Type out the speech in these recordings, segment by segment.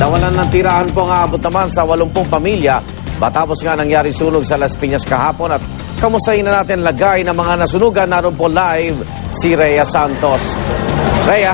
Nawalan ng tirahan po ang aabot naman sa 80 pamilya matapos nga nangyari sunog sa Las Piñas kahapon. At kamustahin na natin lagay ng mga nasunugan. Naroon po live si Rhea Santos. Rhea.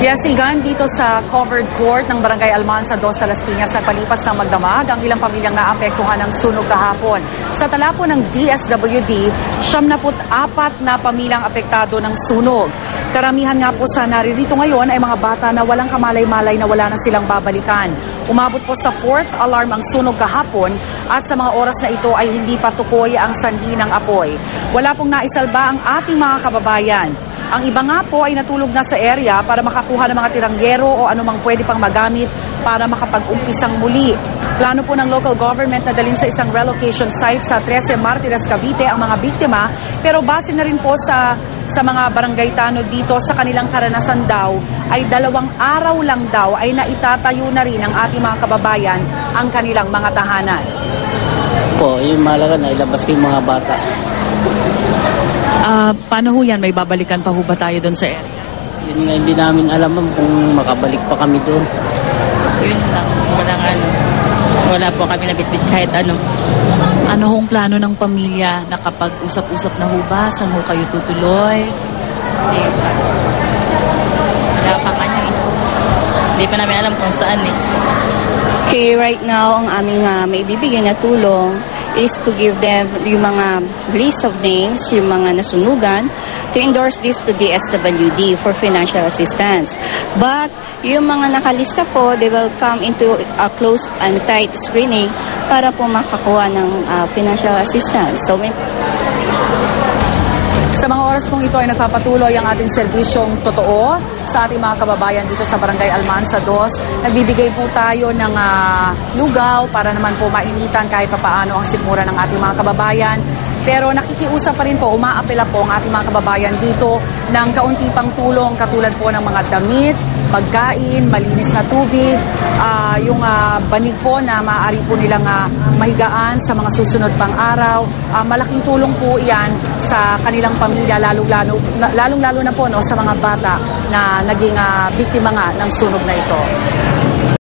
Yes, Igan, dito sa covered court ng Barangay Almanza 2 sa Las Piñas nagpalipas ng magdamag ang ilang pamilyang naapektuhan ng sunog kahapon. Sa tala po ng DSWD, 74 na pamilyang apektado ng sunog. Karamihan nga po sa naririto ngayon ay mga bata na walang kamalay-malay na wala na silang babalikan. Umabot po sa 4th alarm ang sunog kahapon at sa mga oras na ito ay hindi pa tukoy ang sanhi ng apoy. Wala pong naisalba ang ating mga kababayan. Ang iba nga po ay natulog na sa area para makakuha ng mga tirangyero o anumang pwede pang magamit para makapag-umpisang muli. Plano po ng local government na dalhin sa isang relocation site sa 13 Martires, Cavite ang mga biktima, pero base na rin po sa mga barangay tanod dito sa kanilang karanasan daw ay 2 araw lang daw ay naitatayo na rin ng ating mga kababayan ang kanilang mga tahanan. Po, yung malaga na ilabas ko yung mga bata. Paano ho yan? May babalikan pa ho ba tayo doon sa area? Yun nga, hindi namin alam kung makabalik pa kami doon. Yun lang, wala po kami nabitbit kahit ano. Ano hong plano ng pamilya? Nakapag-usap-usap na ho ba? Saan ho kayo tutuloy? Hindi pa. Wala pa kanya eh. Hindi pa namin alam kung saan eh. Okay, right now, ang aming maibibigay na tulong is to give them yung mga list of names, yung mga nasunugan, to endorse this to the SWD for financial assistance. But yung mga nakalista po, they will come into a close and tight screening para po makakuha ng financial assistance. So, sa mga oras pong ito ay nagpapatuloy ang ating serbisyong totoo sa ating mga kababayan dito sa Barangay Almanza 2. Nagbibigay po tayo ng lugaw para naman po mainitan kahit papaano ang sikmura ng ating mga kababayan. Pero nakikiusap pa rin po, umaapela po ang ating mga kababayan dito ng kaunti pang tulong katulad po ng mga damit, pagkain, malinis na tubig, yung banig po na maaari po nilang mahigaan sa mga susunod pang araw. Malaking tulong po iyan sa kanilang pamilya, lalong-lalo na po no, sa mga bata na naging biktima nga ng sunog na ito.